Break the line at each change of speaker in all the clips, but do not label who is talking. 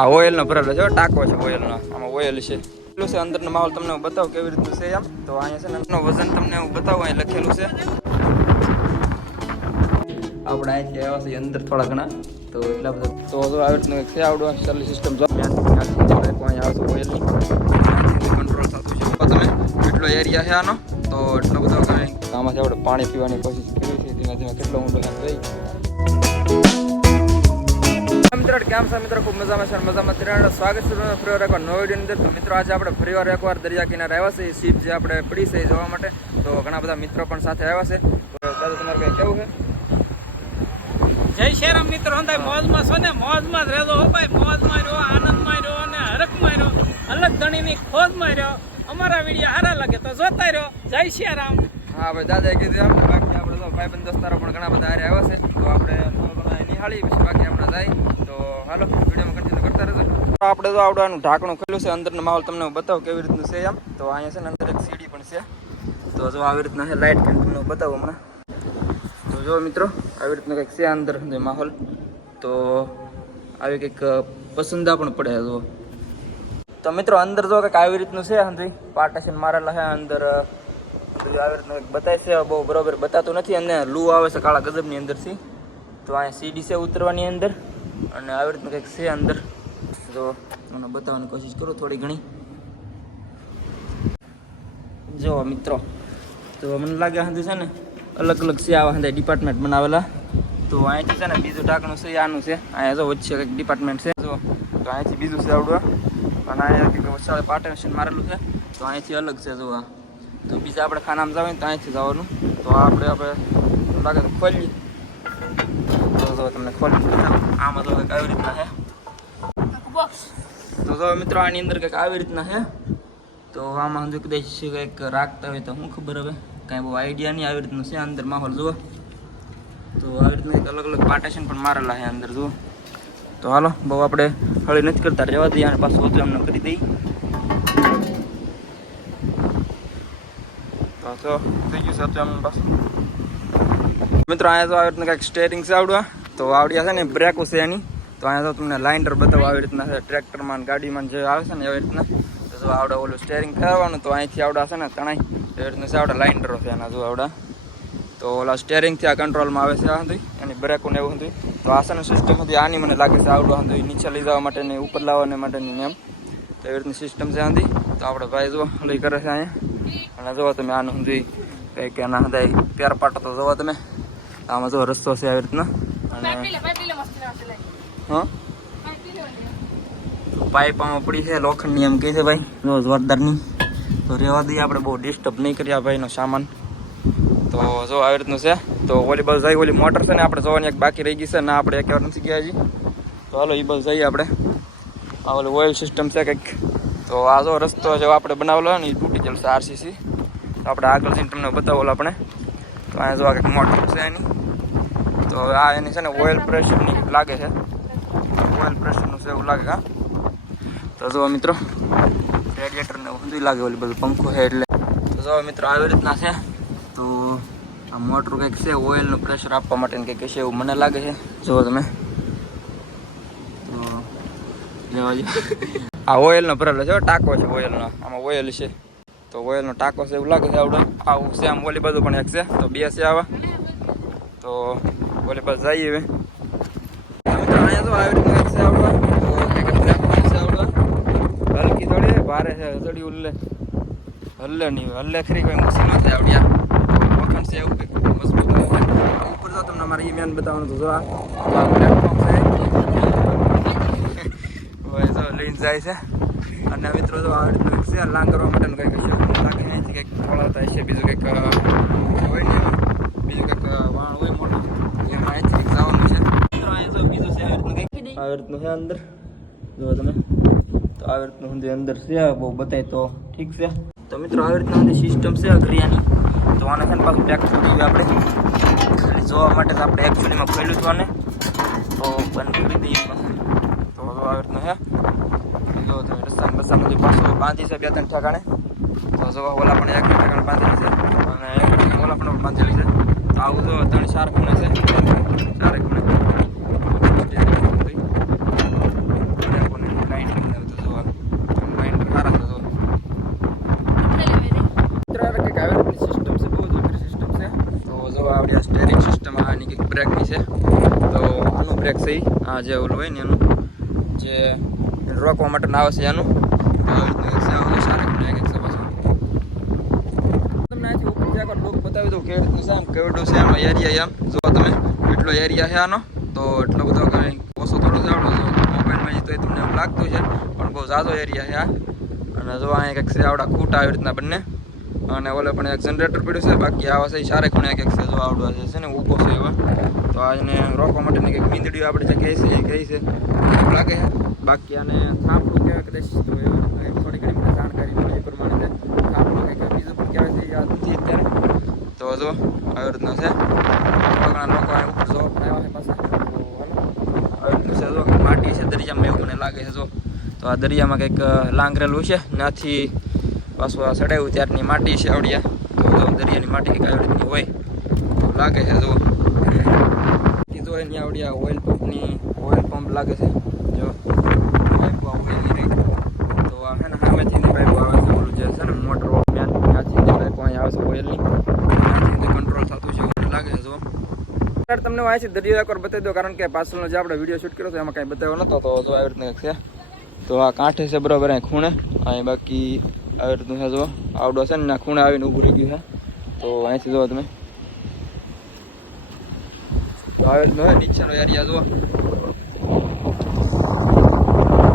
આ ઓઇલનો ભરેલો છે ટાંકો છે ઓઇલનો. આમાં ઓઇલ છે. એટલું છે અંદરનો માહોલ તમને હું બતાવું કેવી રીતનું છે આમ તો અહીંયા છે ને વજન તમને હું બતાવું અહીં લખેલું છે. આપણે અહીંથી આવ્યા છે અંદર થોડા ઘણા. તો એટલા બધા તો આવી રીતનું એક છે સર્વિસ સિસ્ટમ જો. કંટ્રોલ થતું છે. તમે કેટલો એરિયા છે આનો. તો એટલો બધો કાંઈ આમાંથી આપણે પાણી પીવાની કોશિશ કરી છે. ધીમે ધીમે કેટલો ઊંડો એમ થઈ મિત્રો કેમ છે મિત્રો? ખૂબ મજામાં છે મજામાં ત્રણ સ્વાગત છે તમારું ફરી વાર એકવાર નવો વીડિયો અંદર. તો મિત્રો આજે આપણે ફરી વાર એકવાર દરિયા કિનારે આવ્યા છે એ સીપ જે આપણે પડી છે એ જોવા માટે. તો ઘણા બધા મિત્રો પણ સાથે આવ્યા છે. તો દાદા તમારે કંઈ કેવું છે?
જય શ્રીરામ મિત્રો હંધાય મોજમાં છો ને? મોજમાં જ રહેજો હો ભાઈ. મોજમાં રહ્યો આનંદમાં રહ્યો અને હરખમાં રહ્યો. અલગ ધણીની ખોજમાં રહ્યો. અમારા વીડિયો સારા લાગે તો જોતા રહ્યો. જય શ્રીરામ.
હા ભાઈ દાદાએ કીધું એમ બાકી આપણે તો ભાઈબંધ દોસ્તારો પણ ઘણા બધા હારે આવ્યા છે. તો આપણે નિહાળી પછી બાકી આપણે જાય. તો હાલો વિડીયોમાં કન્ટિન્યુ કરતા આપણે તો આવડવાનું ઢાંકણું ખુલ્લું છે, અંદરનો માહોલ તમને બતાવો કેવી રીતનું છે એમ. તો અહીંયા છે ને અંદર એક સીડી પણ છે. તો જો આવી રીતના છે લાઇટ પણ તમને બતાવું હમણાં. તો જો મિત્રો, આવી રીતનું કંઈક છે અંદર માહોલ. તો આવી કંઈક પસંદા પણ પડે જો. તો મિત્રો, અંદર જો કંઈક આવી રીતનું છે, હંધી. પાર્ટેશન મારેલા છે, અંદર આવી રીતનું કંઈક બતાવે છે, બહુ બરાબર બતાતું નથી. અને લૂ આવે છે, કાળા ગજબની અંદરથી. તો અહીંયા સીડી છે ઉતરવાની અંદર. અને આવી રીતનું કંઈક છે અંદર. જો મને બતાવવાની કોશિશ કરું થોડી ઘણી. જો મિત્રો, તો મને લાગે હંધી છે ને, અલગ અલગ છે આવા હંધા ડિપાર્ટમેન્ટ બનાવેલા. તો અહીંથી છે ને બીજું ઢાંકણું છે, આનું છે. અહીંયા જો વચ્ચે કંઈક ડિપાર્ટમેન્ટ છે. જો, તો અહીંથી બીજું છે આવડું અને અહીંયા વચ્ચે પાર્ટેશન મારેલું છે. તો અહીંથી અલગ છે, જો તો બીજા આપણે ખાનામાં જવાનું તો અહીંથી જવાનું. તો આપણે આપણે લાગે તો ખોલી તો તમને ખોલી આમાં તો કંઈક આવી રીતના છે. તો જો મિત્રો આની અંદર કંઈક આવી રીતના છે. તો આમાં જો કદાચ કંઈક રાખતા હોય તો શું ખબર હવે? કાંઈ બહુ આઈડિયા નહીં, આવી રીતનું છે અંદર માહોલ, જુઓ. તો આવી રીતના એક અલગ અલગ પાર્ટેશન પણ મારેલા છે અંદર, જુઓ. તો હાલો, બહુ આપણે હળી નથી કરતા રહેવા દઈએ, અને પાછું વધુ એમને કરી દઈએ. તો થઈ છે એમને પાછું. મિત્રો, અહીંયા તો આવી રીતના કંઈક સ્ટેરિંગ છે આવડવા. તો આવડ્યા છે ને બ્રેકો છે એની. તો અહીંયા તો તમને લાઇન્ડર બતાવો આવી રીતના છે ટ્રેક્ટરમાં ગાડીમાં જે આવે છે ને એવી રીતના. તો જો આવડે ઓલું સ્ટેરિંગ ફેરવાનું તો અહીંથી આવડા છે ને તણાઈ એવી રીતના છે આવડે લાઇન્ડરો છે એના જો આવડા. તો ઓલા સ્ટેરિંગથી આ કંટ્રોલમાં આવે છે આ હતું એની બ્રેકો ને એવું હતું તો આસન સિસ્ટમ હતી આની મને લાગે છે આવડું હતું નીચે લઈ જવા માટેની ઉપર લાવવા માટેની એમ. તો એવી રીતની સિસ્ટમ છે આંધી. તો આપણે ભાઈ જુઓ, લઈ કરે છે અહીંયા. અને જુઓ તમે આનું સુધી કંઈક એના હદાય પેર પાટો તો જુઓ તમે. આમાં જો રસ્તો છે આવી રીતના. પાઇપ આમાં પડી છે લોખંડની એમ કહે છે ભાઈ જો જોરદારની તો રહેવા દઈએ આપણે બહુ ડિસ્ટર્બ નહીં કરીએ ભાઈનો સામાન. તો જો આવી રીતનું છે. તો ઓલી બસ જઈ ઓલી મોટર છે ને આપણે જોવાની એક બાકી રહી ગઈ છે ને આપણે એક વાર નથી ગયા હજી. તો હાલો એ બસ જઈએ આપણે. આ ઓલી ઓઇલ સિસ્ટમ છે કંઈક. તો આ જો રસ્તો જો આપણે બનાવેલો ને એ તૂટી જશે આરસીસી તો આપણે આગળ જઈને તમને બતાવેલો આપણે. તો અહીંયા જો આ કંઈક મોટર છે એની તો હવે આ એની છે ને ઓઇલ પ્રેશરની લાગે છે. ઓઇલ પ્રેશરનું છે એવું લાગે હા. તો જો મિત્રો રેડિએટરને બધું લાગે ઓલી બધું પંખો છે એટલે. તો જો મિત્રો, આવી રીતના છે. તો આ મોટર કંઈક છે ઓઇલનું પ્રેશર આપવા માટે કંઈક છે એવું મને લાગે છે. જુઓ તમે. આ ઓઇલનો ભરેલો છે ટાંકો છે ઓઇલનો આમાં ઓઇલ છે. તો ઓઇલનો ટાંકો છે એવું લાગે છે આવડો. આવું છે આમ ઓલી બધું પણ એક છે, તો બે છે આવા. તો ઓલી બસ જઈએ હવે મિત્રો અહીંયા તો આવી રીતનું છે આવડો તો કંઈક બ્રેક પણ છે આવડો હલકી થોડી ભારે છે થોડી ઉલ્લે હલ્લે નહીં હલ્લે ખરી કોઈ મુશ્કેલ ન થાય આવડ્યા વખણ છે એવું કંઈક મજબૂત. ઉપર જો તમને મારી ઈ મેન બતાવવાનું તો જો આ તો આ પ્લેટફોર્મ છે જો લઈને જાય છે અને મિત્રો જો આવી રીતનું છે લાંગ કરવા માટે કંઈક મને લાગે કંઈક ખોળાતા હશે બીજું કંઈક અ, હોય ને એમાં. બીજું કંઈક અ, વાણ રીતનું છે અંદર જો તમે તો આવી રીતનું અંદર છે બહુ બતાય તો ઠીક છે તો મિત્રો આવી રીતના સિસ્ટમ છે અઘરિયાની તો આને છે પાછું જોઈએ આપણે જોવા માટે તો આપણે એકચ્યુઅલીમાં ખોલ્યું હતું આને તો બંધ કરી તો આવી રીતનું છે જો તમે રસ્તા બસ્તા બધું પાછું બાંધી છે બે ત્રણ ઠેકાણે તો જો ઓલા પણ એક ઠેકાણે બાંધેલી અને ઓલા પણ બાંધેલી છે. આવું તો ત્રણ ચાર ખૂણે છે. ચારે ખૂણે. સ્ટેરિંગ સિસ્ટમ આની કંઈક બ્રેકની છે. તો આનું બ્રેક છે આ જે ઓલું હોય ને એનું જે રોકવા માટે ના છે એનું. બતાવી દઉં કેવી રીતનું છે આમ કેવડો છે આનો એરિયા એમ. જો તમે એટલો એરિયા છે આનો, તો એટલો બધો કંઈ ઓછો થોડો આવડો. જો મોબાઈલમાં તો તમને એવું લાગતું છે, પણ બહુ ઝાઝો એરિયા છે આ. અને જો અહીંયા કંઈક છે આવડા ખૂટા આવી રીતના બંને. અને ઓલે પણ એક જનરેટર પડ્યું છે, બાકી આવા છે સારે ખૂણે એક છે જો આવડો છે ને, ઊભો છે એવા તો આજને રોકવા માટેની કંઈક મીંદડીઓ આપણે જે કહે છે, એ કહી છે. એવું લાગે છે. બાકી આને થાપડું કહેવાય કદાચ થોડી ઘણી જાણકારી મળી એ પ્રમાણે થાપડું કંઈક બીજું પણ કહેવાય છે એ યાદ નથી અત્યારે તો જો આવી રીતનું છે ઘણા લોકો ઉપર જોવા પણ આવ્યા છે પાછા આવી રીતનું છે જો માટી છે દરિયામાં એવું મને લાગે છે જો તો આ દરિયામાં કંઈક લાંગરેલું છે ત્યાંથી પાછું આ ચડાવ્યું માટી છે આવડિયા જો દરિયાની માટી કંઈક હોય લાગે છે જો કીધું હોય ને આવડિયા ઓઇલ પંપની ઓઇલ પંપ લાગે છે જો પાઇપો આ ઓઇલની રહી તો આ છે ને સામેથી ની પાઇપો આવે છે ઓલું જે છે ને મોટર ત્યાંથી ની પાઇપો અહીંયા આવે છે ઓઇલની ત્યાંથી કંટ્રોલ થતું છે એવું મને લાગે છે જો અત્યારે તમને હું અહીંથી દરિયો એકવાર બતાવી દો, કારણ કે પાછળનો જે આપણે વીડિયો શૂટ કર્યો હતો એમાં કાંઈ બતાવ્યો નહોતો તો જો આવી રીતનું છે. તો આ કાંઠે છે બરાબર અહીં ખૂણે. અહીં બાકી આવી રીતનું છે, જો. આવડો છે ને ખૂણે આવીને ઊભું રહી ગયું છે. તો અહીંથી જુઓ તમે. આવી રીતનું હોય નીચેનો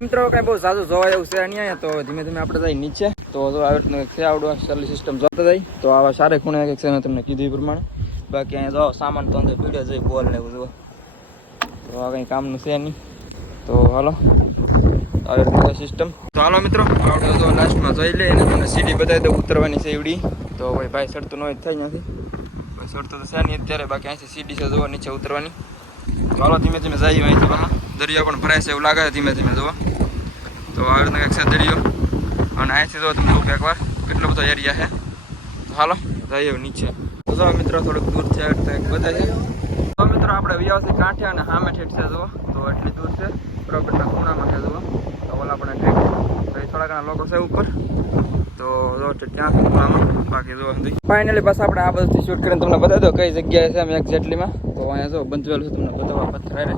મિત્રો, કાંઈ બહુ સાદું જોવાય એવું છે અહીંયા, તો ધીમે ધીમે આપણે નીચે. તો જો આવી રીતનું આવડું સર્લી સિસ્ટમ જોતા જાય તો આવા સારા ખૂણે તમને કીધું એ પ્રમાણે. બાકી અહીંયા જાઓ સામાન તો અંદર પીડ્યો જોઈએ બોલ ને એવું જુઓ. તો આ કંઈ કામનું છે નહીં. તો હાલો, આવી સિસ્ટમ તો હાલો મિત્રો આવડે તો લાસ્ટમાં જોઈ લે અને તમને સીડી બતાવી દઉં ઉતરવાની છે એવડી. તો ભાઈ ભાઈ સડતું ન હોય થઈ નથી. ભાઈ સડતું તો છે નહીં અત્યારે, બાકી અહીંથી સીડી છે જોવા નીચે ઉતરવાની. હાલો, ધીમે ધીમે જઈએ અહીંથી બહાર દરિયો પણ ભરાય છે એવું લાગે છે ધીમે ધીમે જોવા તો આવી રીતના કંઈક છે દરિયો. અને અહીંથી જો તમને એકવાર કેટલો બધો એરિયા છે. તો હાલો, જઈએ નીચે. જો મિત્રો થોડુંક દૂર છે બતાવે છે. મિત્રો આપણે વ્યવસ્થિત કાંઠે અને સામે ઠેઠ છે જુઓ. તો એટલી દૂર છે. બરોબરના ખૂણામાં છે જુઓ. તો ઓલા તો થોડા ઘણા લોકો છે ઉપર. તો જો છે ત્યાં છે ખૂણામાં. બાકી જો ફાઇનલી બસ આપણે આ બધું શૂટ કરીને તમને બતાવી દો કઈ જગ્યાએ છે એમ એક્ઝેક્ટલીમાં તો અહીંયા જો બંધવેલું છે તમને બતાવવા પથ્થર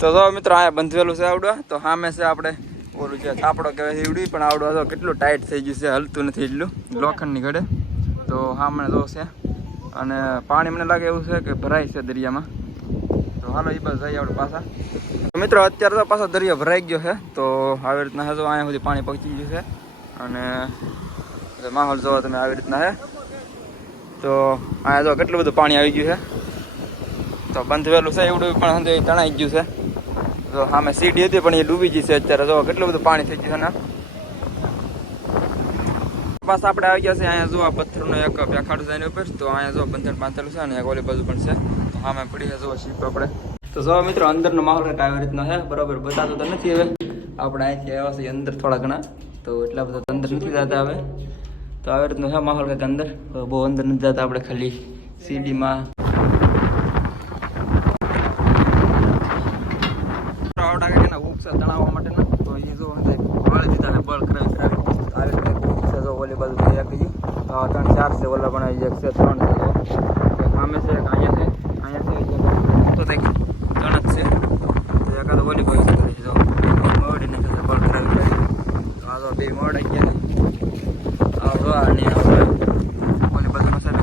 તો જો મિત્રો, અહીંયા બંધવેલું છે આવડવા. તો સામે છે આપણે, ઓલું જે થાપડો કહેવાય છે પણ આવડું તો કેટલું ટાઈટ થઈ ગયું છે, હલતું નથી એટલું. લોખંડની ઘડે. તો સામે જો છે. અને પાણી મને લાગે એવું છે કે ભરાય છે દરિયામાં. તો હાલો એ બસ જઈએ આપણે પાછા. મિત્રો, અત્યારે તો પાછો દરિયો ભરાઈ ગયો છે. તો આવી રીતના હજુ અહીંયા સુધી પાણી પહોંચી ગયું છે. અને માહોલ જોવો તમે આવી રીતના છે. તો અહીંયા જો કેટલું બધું પાણી આવી ગયું છે. તો બંધવેલું છે, એવડું પણ તણાઈ ગયું છે. તો સામે સીડી હતી, પણ એ ડૂબી ગઈ છે. અત્યારે જો કેટલું બધું પાણી થઈ ગયું છે ને. પાછા આપણે આવી ગયા છે અહીંયા જો આ પથ્થરનો એક પેખાડો છે એની ઉપર. તો અહીંયા જો બંધન બાંધેલું છે અને એક ઓલી બાજુ પણ છે. તો આમાં પડી છે જો આપણે. તો જો મિત્રો, અંદરનો માહોલ કંઈક આવી રીતનો છે. બરોબર, બતાતો તો નથી હવે. આપણે અહીંથી આવ્યા છે અંદર થોડા ઘણા. તો એટલા બધા અંદર નથી જતા હવે. તો આવી રીતનો છે માહોલ કંઈક અંદર. બહુ અંદર નથી જતા આપણે ખાલી સીડીમાં આવડા કંઈક એના હુક છે તણાવવા માટેના તો એ જો અંદર વાળી દીધા ને બળ કરાવી કરાવી આવી રીતે હુક છે જો ઓલી બાજુ થઈ ગયું તો આ ત્રણ ચાર છે ઓલા પણ એક છે ત્રણ છે જો એક સામે છે એક અહીંયા છે અહીંયા છે એક તો કંઈક ત્રણ જ છે તો એકાદ ઓલી બાજુ છે કરી જો મવડીને છે બળ કરાવી કરાવી તો આ તો બે મવડાઈ ગયા છે આ જો અને આપણે ઓલી બાજુનો છે ને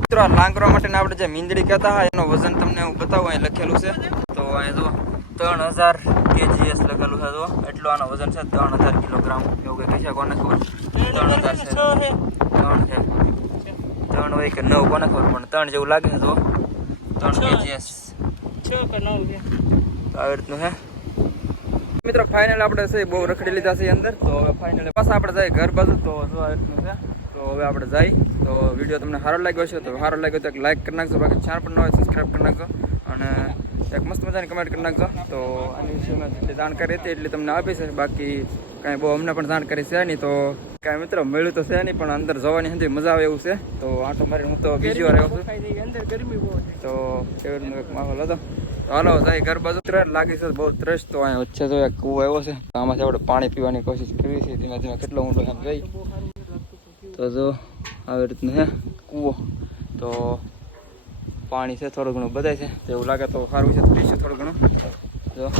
મિત્રો આ લાંગરવા માટેના આપણે જે મીંદડી કહેતા હોય એનું વજન તમને હું બતાવું અહીં લખેલું છે. તો અહીં જો ત્રણ હજાર કેજીએસ લખેલું છે તો એટલું આનું વજન છે ત્રણ હજાર કિલોગ્રામ. એવું કંઈ કહેશે કોને ખબર? ત્રણ હજાર છે. ત્રણ છે. ત્રણ હોય કે નવ કોને ખબર? પણ ત્રણ જેવું લાગે છે તો ત્રણ કેજીએસ. તો આવી રીતનું છે. મિત્રો ફાઇનલ આપણે છે બહુ રખડી લીધા છે અંદર. તો હવે ફાઇનલ પાછા આપણે જાય ઘર બાજુ. તો જો આવી રીતનું છે. તો હવે આપણે જાય તો વીડિયો તમને સારો લાગ્યો છે તો સારો લાગ્યો તો એક લાઇક કરી નાખજો. બાકી ચેનલ પણ ન હોય સબસ્ક્રાઈબ કરી નાખજો. અને એક મસ્ત મજાની કમેન્ટ કરી નાખજો. તો આની વિશેમાં જેટલી જાણકારી હતી એટલી તમને આપી છે. બાકી કાંઈ બહુ અમને પણ જાણકારી છે નહીં તો કાંઈ મિત્રો મળ્યું તો છે નહીં પણ અંદર જવાની હજી મજા આવે એવું છે. તો આટો મારી હું તો બીજી વાર આવ્યો છું. તો એવી એક માહોલ હતો. હાલો સાહેબ ઘર બાજુ ત્રણ લાગી છે બહુ ત્રસ. તો અહીંયા વચ્ચે તો એક કૂવો આવ્યો છે. આમાંથી આપણે પાણી પીવાની કોશિશ કરવી છે. ધીમે ધીમે કેટલો ઊંડો એમ જઈ. તો જો આવી રીતનું છે કૂવો. તો પાણી છે થોડું ઘણું બધાય છે એવું લાગે તો સારું છે પીશું થોડું ઘણું. જો.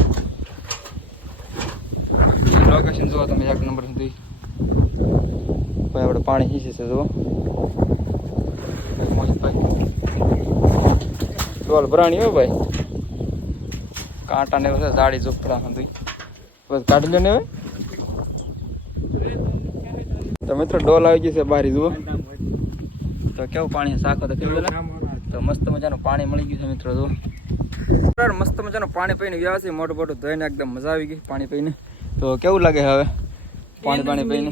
લોકેશન જુઓ તમે એક નંબર સુધી. ભાઈ, આપણે પાણી ખીચે છે, જુઓ. ડોલ ભરાણી હો ભાઈ. કાંટા ને છે જાડી ચોપડા સુધી. બસ કાઢી લો ને હવે. તો મિત્રો, ડોલ આવી ગઈ છે બારી જુઓ. તો કેવું પાણી સાખો તો મસ્ત મજાનું પાણી મળી ગયું છે મિત્રો તો બરાબર, મસ્ત મજાનું પાણી પીને ગયા છે મોટું મોટું ધોઈને એકદમ મજા આવી ગઈ પાણી પીને. તો કેવું લાગે હવે? પાણી પાણી પીને?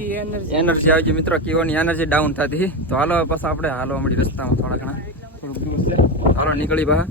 એનર્જી આવી ગઈ મિત્રો કીવાની એનર્જી ડાઉન થતી. તો હાલો પાછા આપણે હાલવા મળી રસ્તામાં થોડા ઘણા. થોડુંક હાલો નીકળી બહાર